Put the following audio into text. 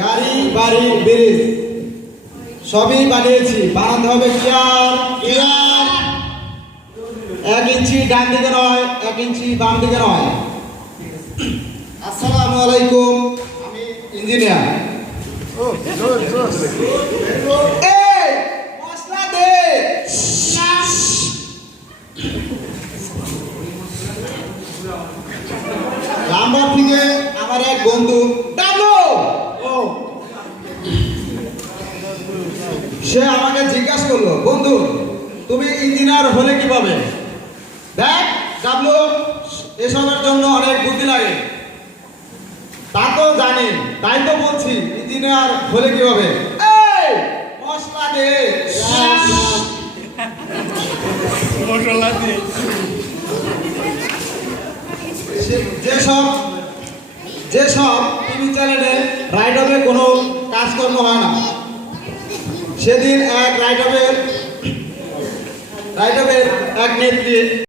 গাড়ি বাড়ি ব্রিজ সবই বানিয়েছি, বানাতে হবে কিয়ার 1 ইঞ্চি ডান দিকে নয়, 1 ইঞ্চি বাম দিকে নয়। আসসালামু আলাইকুম, আমি ইঞ্জিনিয়ার। এই মশলা দে। নাম্বার থেকে আমার এক বন্ধু ডাবলো, সে আমাকে জিজ্ঞাসা করলো, বন্ধু তুমি ইঞ্জিনিয়ার হলে কিভাবে? দেখ ডাবলো, এসবের জন্য অনেক বুদ্ধি লাগে, তা তো জানি, তাই তো বলছি ইঞ্জিনিয়ার হলে কিভাবে। এই মশলা দে। যেসব টিভি চ্যানেলে রাইট আপে কোনো কাজকর্ম হয় না, সেদিন এক রাইট আপের এক নেত্রী